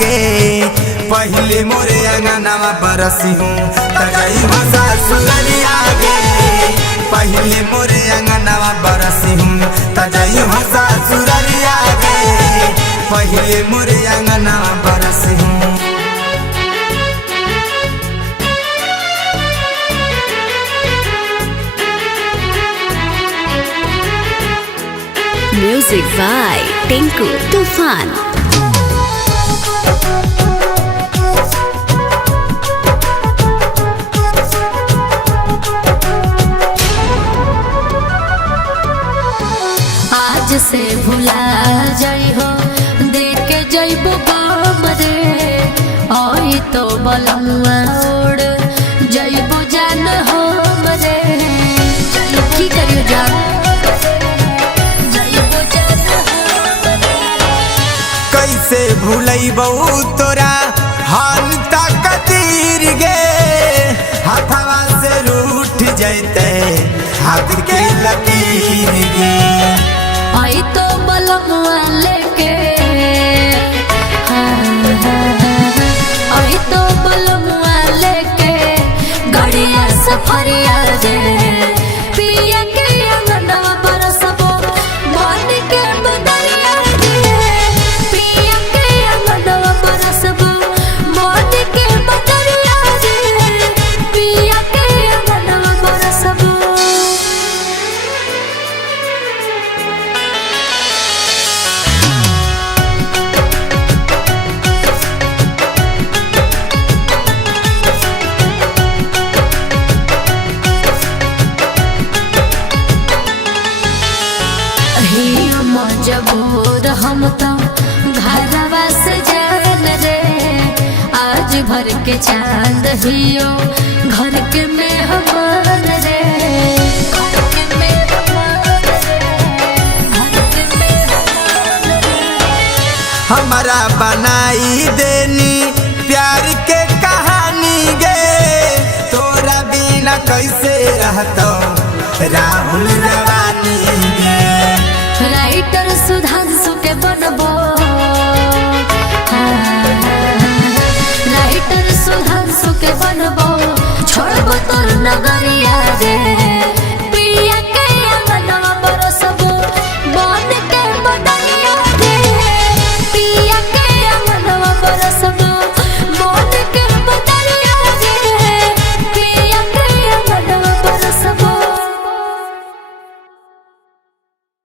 गे पहले मोरे अंगनावा बरसी हूँ तजाई हो ससुररिया गे पहले मोरे अंगनावा बरसी हूँ तजाई हो ससुररिया गे पहले मोरे अंगनावा बरसी हूँ। Music by Tinku Tufan। आज से भुला जाई हो देख के जइबो काम रे आई तो बलमुआ ओढ़ जइबो जान हो मरे की करियो जान जइबो जान हो कैसे भूलैबौ तोरा हाल तक तीर गे हाथवा से रूठ जैते हाथ के लकीर गे आई तो बलमुआ लेके आई तो बलमुआ लेके गड़िया सफरिया जे पिया के अंगनवा बरसबो बन के बदरिया जे पिया के अंगनवा बरसबो बन के बदरिया जे पिया के अंगनवा बरसबो। मजबूर हम तो घरवा से जान रे आज भर के चांद हियो घर के मेहमान रे घर के मेहमान रे हमारा बनाई देनी प्यार के कहानी गे तोरा बिना कैसे रहतो राहुल रवानी गे राइटर सुधांशु के बनबो राइटर सुधांशु के बनबो छोड़बो तोर नगरिया रे।